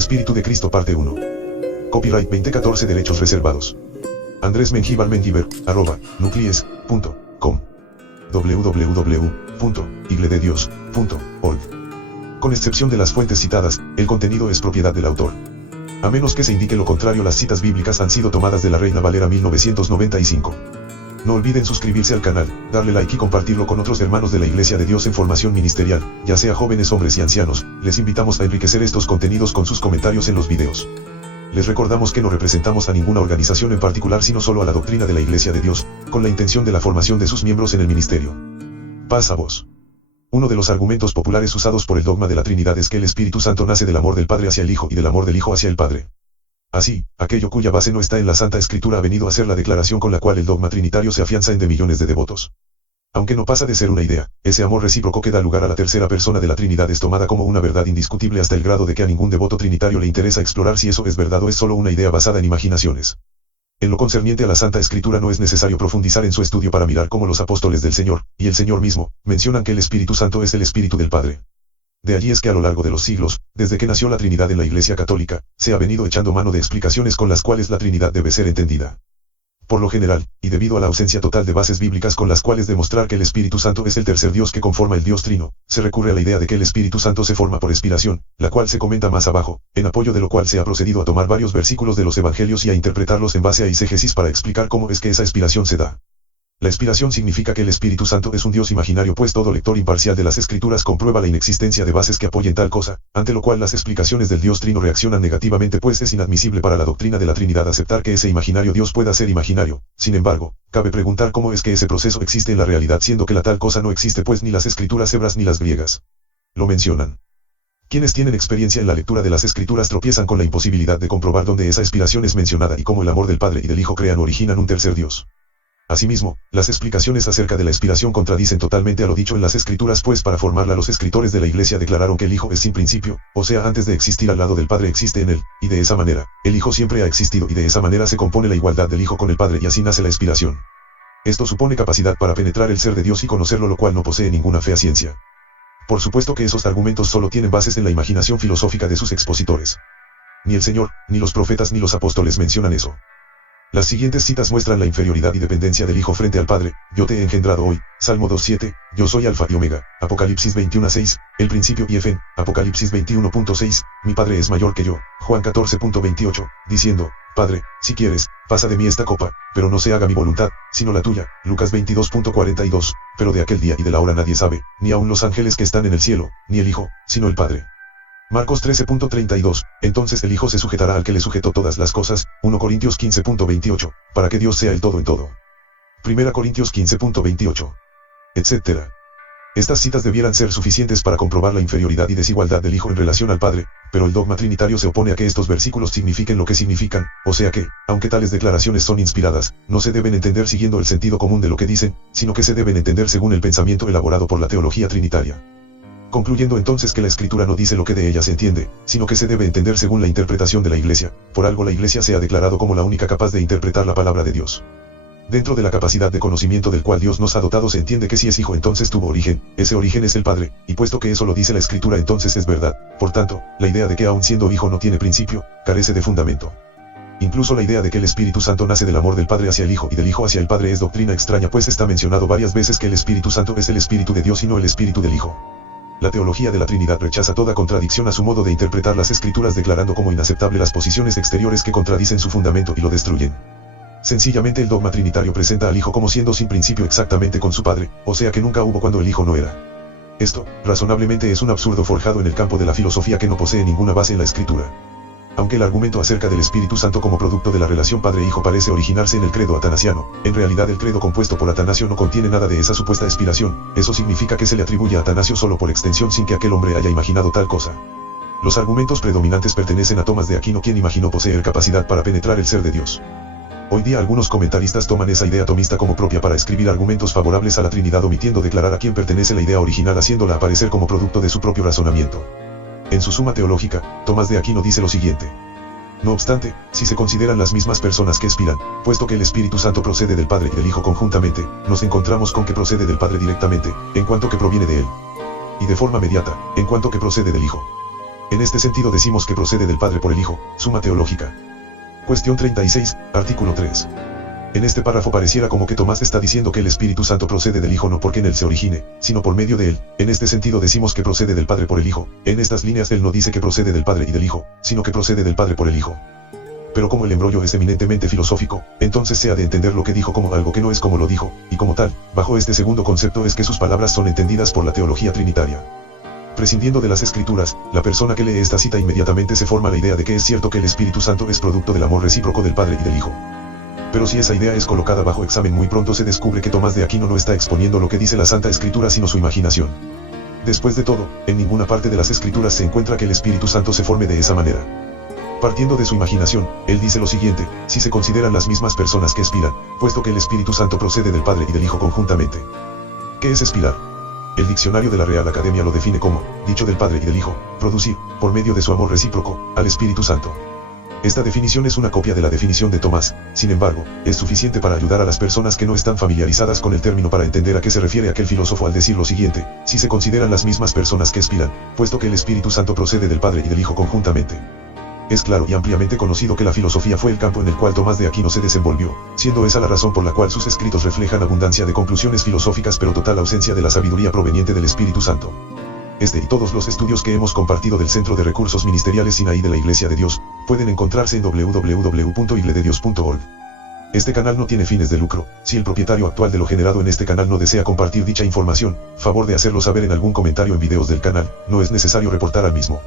Espíritu de Cristo parte 1. Copyright 2014 derechos reservados. Andrés Mengíbar Mengíbar, @nuclies.com www.iglededios.org. Con excepción de las fuentes citadas, el contenido es propiedad del autor. A menos que se indique lo contrario, las citas bíblicas han sido tomadas de la Reina Valera 1995. No olviden suscribirse al canal, darle like y compartirlo con otros hermanos de la Iglesia de Dios en formación ministerial, ya sea jóvenes, hombres y ancianos. Les invitamos a enriquecer estos contenidos con sus comentarios en los videos. Les recordamos que no representamos a ninguna organización en particular, sino solo a la doctrina de la Iglesia de Dios, con la intención de la formación de sus miembros en el ministerio. Paz a vos. Uno de los argumentos populares usados por el dogma de la Trinidad es que el Espíritu Santo nace del amor del Padre hacia el Hijo y del amor del Hijo hacia el Padre. Así, aquello cuya base no está en la Santa Escritura ha venido a ser la declaración con la cual el dogma trinitario se afianza en de millones de devotos. Aunque no pasa de ser una idea, ese amor recíproco que da lugar a la tercera persona de la Trinidad es tomada como una verdad indiscutible hasta el grado de que a ningún devoto trinitario le interesa explorar si eso es verdad o es solo una idea basada en imaginaciones. En lo concerniente a la Santa Escritura no es necesario profundizar en su estudio para mirar cómo los apóstoles del Señor, y el Señor mismo, mencionan que el Espíritu Santo es el Espíritu del Padre. De allí es que a lo largo de los siglos, desde que nació la Trinidad en la Iglesia Católica, se ha venido echando mano de explicaciones con las cuales la Trinidad debe ser entendida. Por lo general, y debido a la ausencia total de bases bíblicas con las cuales demostrar que el Espíritu Santo es el tercer Dios que conforma el Dios Trino, se recurre a la idea de que el Espíritu Santo se forma por expiración, la cual se comenta más abajo, en apoyo de lo cual se ha procedido a tomar varios versículos de los Evangelios y a interpretarlos en base a exégesis para explicar cómo es que esa expiración se da. La expiración significa que el Espíritu Santo es un Dios imaginario, pues todo lector imparcial de las Escrituras comprueba la inexistencia de bases que apoyen tal cosa, ante lo cual las explicaciones del Dios Trino reaccionan negativamente, pues es inadmisible para la doctrina de la Trinidad aceptar que ese imaginario Dios pueda ser imaginario. Sin embargo, cabe preguntar cómo es que ese proceso existe en la realidad, siendo que la tal cosa no existe, pues ni las Escrituras hebreas ni las griegas lo mencionan. Quienes tienen experiencia en la lectura de las Escrituras tropiezan con la imposibilidad de comprobar dónde esa expiración es mencionada y cómo el amor del Padre y del Hijo crean o originan un tercer Dios. Asimismo, las explicaciones acerca de la expiración contradicen totalmente a lo dicho en las Escrituras, pues para formarla los escritores de la Iglesia declararon que el Hijo es sin principio, o sea, antes de existir al lado del Padre existe en él, y de esa manera, el Hijo siempre ha existido y de esa manera se compone la igualdad del Hijo con el Padre y así nace la expiración. Esto supone capacidad para penetrar el ser de Dios y conocerlo, lo cual no posee ninguna feaciencia. Por supuesto que esos argumentos solo tienen bases en la imaginación filosófica de sus expositores. Ni el Señor, ni los profetas ni los apóstoles mencionan eso. Las siguientes citas muestran la inferioridad y dependencia del Hijo frente al Padre. Yo te he engendrado hoy, Salmo 2:7, yo soy Alfa y Omega, Apocalipsis 21:6, el principio y el fin, Apocalipsis 21:6, mi Padre es mayor que yo, Juan 14:28, diciendo, Padre, si quieres, pasa de mí esta copa, pero no se haga mi voluntad, sino la tuya, Lucas 22:42, pero de aquel día y de la hora nadie sabe, ni aun los ángeles que están en el cielo, ni el Hijo, sino el Padre. Marcos 13:32, entonces el Hijo se sujetará al que le sujetó todas las cosas, 1 Corintios 15:28, para que Dios sea el todo en todo. 1 Corintios 15:28. Etc. Estas citas debieran ser suficientes para comprobar la inferioridad y desigualdad del Hijo en relación al Padre, pero el dogma trinitario se opone a que estos versículos signifiquen lo que significan, o sea que, aunque tales declaraciones son inspiradas, no se deben entender siguiendo el sentido común de lo que dicen, sino que se deben entender según el pensamiento elaborado por la teología trinitaria. Concluyendo entonces que la Escritura no dice lo que de ella se entiende, sino que se debe entender según la interpretación de la Iglesia. Por algo la Iglesia se ha declarado como la única capaz de interpretar la palabra de Dios. Dentro de la capacidad de conocimiento del cual Dios nos ha dotado se entiende que si es Hijo entonces tuvo origen, ese origen es el Padre, y puesto que eso lo dice la Escritura entonces es verdad. Por tanto, la idea de que aun siendo Hijo no tiene principio, carece de fundamento. Incluso la idea de que el Espíritu Santo nace del amor del Padre hacia el Hijo y del Hijo hacia el Padre es doctrina extraña, pues está mencionado varias veces que el Espíritu Santo es el Espíritu de Dios y no el Espíritu del Hijo. La teología de la Trinidad rechaza toda contradicción a su modo de interpretar las Escrituras, declarando como inaceptable las posiciones exteriores que contradicen su fundamento y lo destruyen. Sencillamente el dogma trinitario presenta al Hijo como siendo sin principio exactamente con su Padre, o sea que nunca hubo cuando el Hijo no era. Esto, razonablemente, es un absurdo forjado en el campo de la filosofía que no posee ninguna base en la Escritura. Aunque el argumento acerca del Espíritu Santo como producto de la relación Padre-Hijo parece originarse en el credo atanasiano, en realidad el credo compuesto por Atanasio no contiene nada de esa supuesta expiración. Eso significa que se le atribuye a Atanasio solo por extensión sin que aquel hombre haya imaginado tal cosa. Los argumentos predominantes pertenecen a Tomás de Aquino, quien imaginó poseer capacidad para penetrar el ser de Dios. Hoy día algunos comentaristas toman esa idea tomista como propia para escribir argumentos favorables a la Trinidad, omitiendo declarar a quién pertenece la idea original, haciéndola aparecer como producto de su propio razonamiento. En su Suma Teológica, Tomás de Aquino dice lo siguiente. No obstante, si se consideran las mismas personas que expiran, puesto que el Espíritu Santo procede del Padre y del Hijo conjuntamente, nos encontramos con que procede del Padre directamente, en cuanto que proviene de él. Y de forma mediata, en cuanto que procede del Hijo. En este sentido decimos que procede del Padre por el Hijo, suma teológica. Cuestión 36, artículo 3. En este párrafo pareciera como que Tomás está diciendo que el Espíritu Santo procede del Hijo no porque en él se origine, sino por medio de él. En este sentido decimos que procede del Padre por el Hijo. En estas líneas él no dice que procede del Padre y del Hijo, sino que procede del Padre por el Hijo. Pero como el embrollo es eminentemente filosófico, entonces se ha de entender lo que dijo como algo que no es como lo dijo, y como tal, bajo este segundo concepto es que sus palabras son entendidas por la teología trinitaria. Prescindiendo de las Escrituras, la persona que lee esta cita inmediatamente se forma la idea de que es cierto que el Espíritu Santo es producto del amor recíproco del Padre y del Hijo. Pero si esa idea es colocada bajo examen muy pronto se descubre que Tomás de Aquino no está exponiendo lo que dice la Santa Escritura sino su imaginación. Después de todo, en ninguna parte de las Escrituras se encuentra que el Espíritu Santo se forme de esa manera. Partiendo de su imaginación, él dice lo siguiente: si se consideran las mismas personas que expiran, puesto que el Espíritu Santo procede del Padre y del Hijo conjuntamente. ¿Qué es expirar? El diccionario de la Real Academia lo define como, dicho del Padre y del Hijo, producir, por medio de su amor recíproco, al Espíritu Santo. Esta definición es una copia de la definición de Tomás, sin embargo, es suficiente para ayudar a las personas que no están familiarizadas con el término para entender a qué se refiere aquel filósofo al decir lo siguiente: si se consideran las mismas personas que expiran, puesto que el Espíritu Santo procede del Padre y del Hijo conjuntamente. Es claro y ampliamente conocido que la filosofía fue el campo en el cual Tomás de Aquino se desenvolvió, siendo esa la razón por la cual sus escritos reflejan abundancia de conclusiones filosóficas pero total ausencia de la sabiduría proveniente del Espíritu Santo. Este y todos los estudios que hemos compartido del Centro de Recursos Ministeriales Sinaí de la Iglesia de Dios, pueden encontrarse en www.iglededios.org. Este canal no tiene fines de lucro. Si el propietario actual de lo generado en este canal no desea compartir dicha información, favor de hacerlo saber en algún comentario en videos del canal, no es necesario reportar al mismo.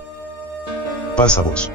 Paz a vos.